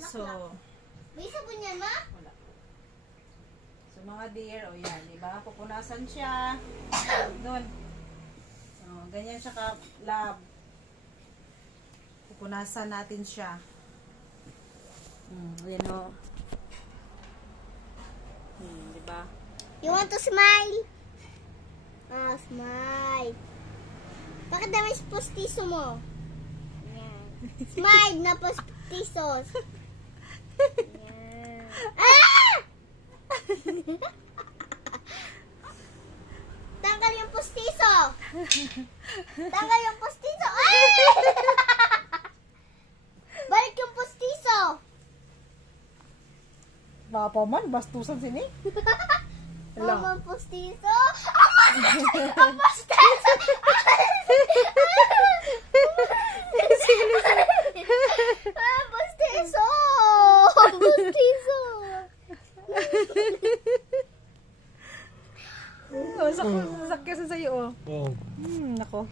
So, May sabon yan, ma? wala. So, mga dear, o yan, diba? Pupunasan siya. Doon. O, ganyan siya ka-lab. Pupunasan natin siya. Yan o. Diba? You want to smile? Ah, smile. Bakit dami postiso mo? Yan. Smile na postisos. Yan. Ah! Tanggal yung postiso. Tanggal yung postiso. Ah! Balik yung postiso. Papa man, bastusan sini. Mama postiso. Ang postiso. Ah, postiso. Postiso. Sakya sa sa'yo, oh. Oh. Nako.